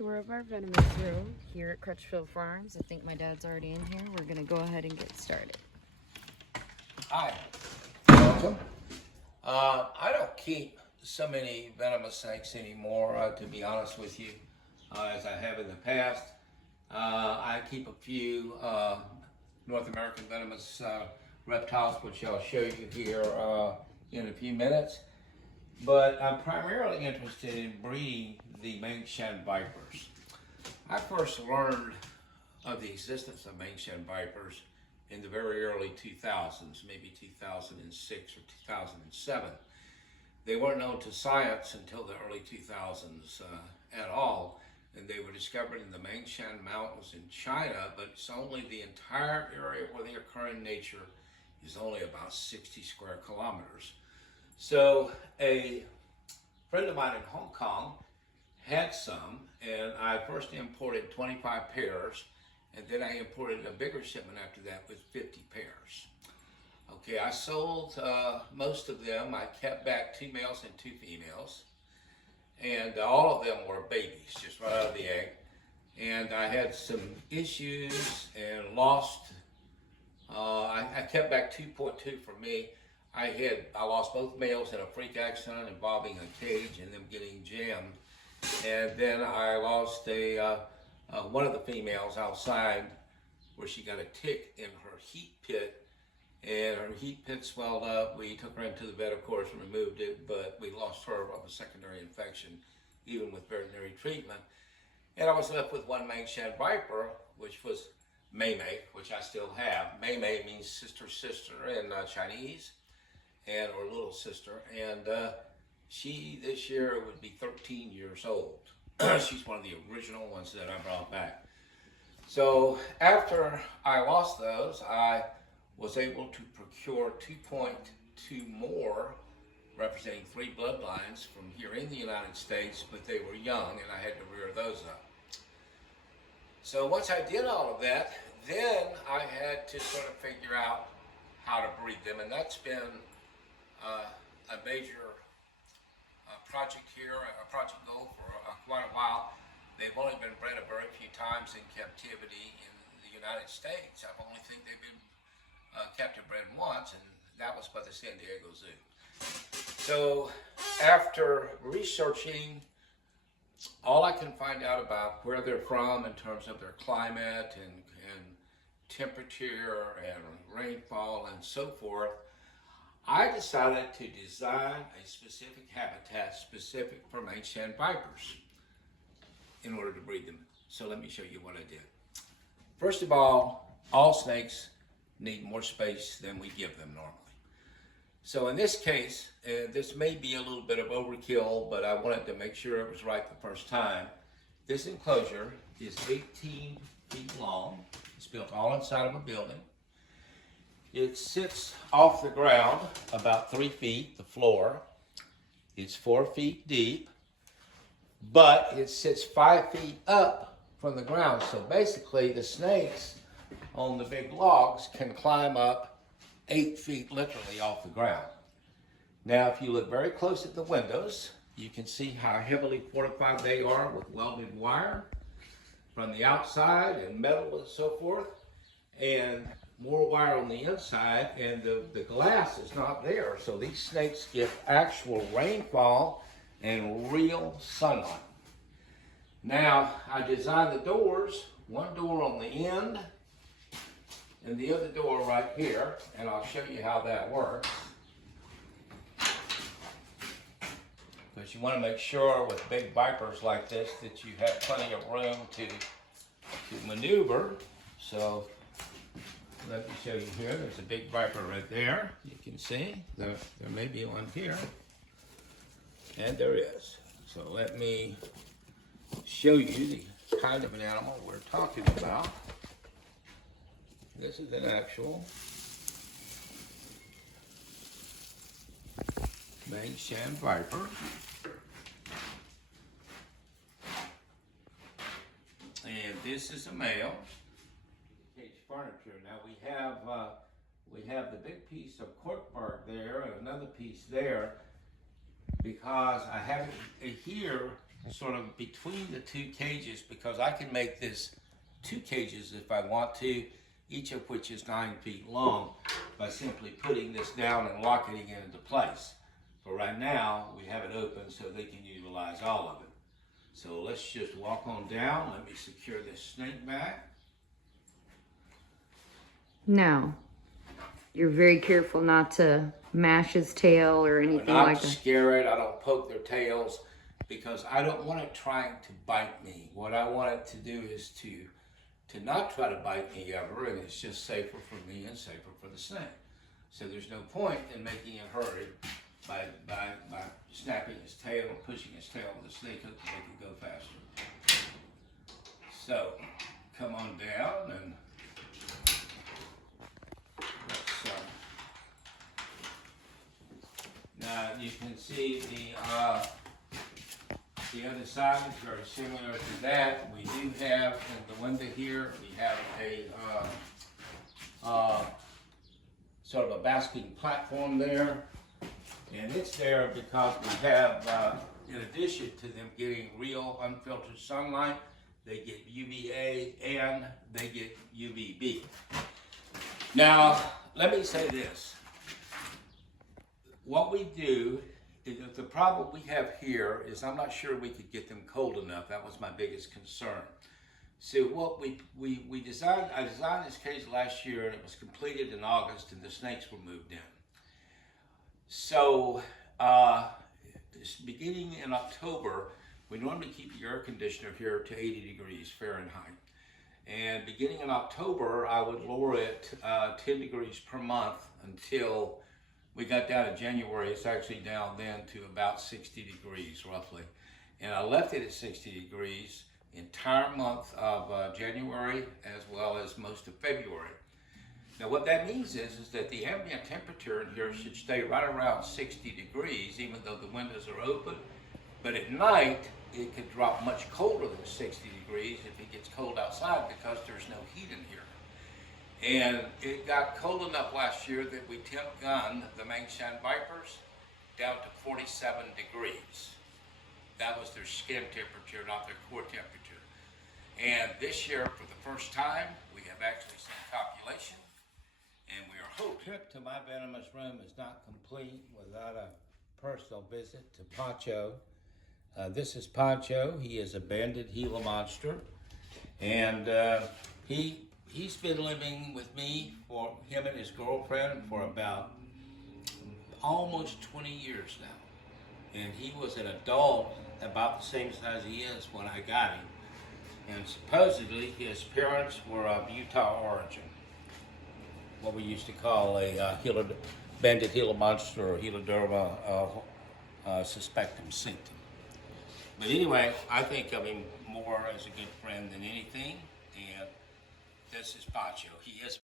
tour of our venomous room here at Crutchfield Farms. I think my dad's already in here. We're gonna go ahead and get started. Hi, welcome. I don't keep so many venomous snakes anymore, to be honest with you, as I have in the past. I keep a few North American venomous reptiles, which I'll show you here in a few minutes. But I'm primarily interested in breeding the Mangshan vipers. I first learned of the existence of Mangshan vipers in the very early 2000s, maybe 2006 or 2007. They weren't known to science until the early 2000s at all, and they were discovered in the Mangshan Mountains in China, but it's only the entire area where they occur in nature is only about 60 square kilometers. So a friend of mine in Hong Kong had some, and I first imported 25 pairs, and then I imported a bigger shipment after that with 50 pairs. Okay, I sold most of them. I kept back 2 males and 2 females, and all of them were babies, just right out of the egg. And I had some issues and lost, I kept back 2.2 for me. I lost both males in a freak accident involving a cage and them getting jammed. And then I lost one of the females outside where she got a tick in her heat pit, and her heat pit swelled up. We took her into the vet, of course, and removed it, but we lost her of a secondary infection, even with veterinary treatment. And I was left with one Mangshan viper, which was Mei Mei, which I still have. Mei Mei means sister in Chinese, or little sister, and she this year would be 13 years old. She's one of the original ones that I brought back. So after I lost those, I was able to procure 2.2 more, representing 3 bloodlines from here in the United States, but they were young and I had to rear those up. So once I did all of that, then I had to sort of figure out how to breed them, and that's been a major project here, a project goal for quite a while. They've only been bred a very few times in captivity in the United States. I only think they've been captive bred once, and that was by the San Diego Zoo. So after researching all I can find out about where they're from in terms of their climate and temperature and rainfall and so forth, I decided to design a specific habitat specific for Mangshan vipers in order to breed them. So let me show you what I did. First of all snakes need more space than we give them normally. So in this case, this may be a little bit of overkill, but I wanted to make sure it was right the first time. This enclosure is 18 feet long. It's built all inside of a building. It sits off the ground about 3 feet, the floor. It's 4 feet deep, but it sits 5 feet up from the ground. So basically the snakes on the big logs can climb up 8 feet literally off the ground. Now, if you look very close at the windows, you can see how heavily fortified they are with welded wire from the outside and metal and so forth, and more wire on the inside, and the glass is not there. So these snakes get actual rainfall and real sunlight. Now, I designed the doors, one door on the end and the other door right here, and I'll show you how that works. Because you want to make sure with big vipers like this that you have plenty of room to maneuver. So let me show you here. There's a big viper right there. You can see there may be one here, and there is. So let me show you the kind of an animal we're talking about. This is an actual Mangshan viper. And this is a male. Cage furniture. Now we have the big piece of cork bark there and another piece there, because I have it here sort of between the two cages, because I can make this 2 cages if I want to, each of which is 9 feet long, by simply putting this down and locking it into place. But right now, we have it open so they can utilize all of it. So let's just walk on down. Let me secure this snake back. Now, you're very careful not to mash his tail or anything Not like to that. scare it. I don't poke their tails because I don't want it trying to bite me. What I want it to do is to not try to bite me ever, and it's just safer for me and safer for the snake. So there's no point in making it hurry by snapping his tail or pushing his tail with a snake hook to make it go faster. So come on down and let's, now you can see the other side is very similar to that. We do have in the window here, we have a sort of a basking platform there. And it's there because we have, in addition to them getting real unfiltered sunlight, they get UVA and they get UVB. Now, let me say this. What we do, the problem we have here is I'm not sure we could get them cold enough. That was my biggest concern. So what we designed, I designed this cage last year and it was completed in August and the snakes were moved in. So beginning in October, we normally keep the air conditioner here to 80 degrees Fahrenheit. And beginning in October, I would lower it 10 degrees per month until we got down to January. It's actually down then to about 60 degrees roughly. And I left it at 60 degrees the entire month of January as well as most of February. Now what that means is that the ambient temperature in here should stay right around 60 degrees even though the windows are open. But at night, it could drop much colder than 60 degrees if it gets cold outside because there's no heat in here. And it got cold enough last year that we temp gunned the Mangshan Vipers down to 47 degrees. That was their skin temperature, not their core temperature. And this year, for the first time, we have actually seen copulation. And we are hoping. The trip to my venomous room is not complete without a personal visit to Pancho. This is Pancho. He is a banded Gila monster. And he's been living with me, for him and his girlfriend, for about almost 20 years now. And he was an adult about the same size he is when I got him. And supposedly his parents were of Utah origin. What we used to call a banded Gila monster or Heloderma suspectum cinctum. But anyway, I think of him more as a good friend than anything. And this is Pancho. He is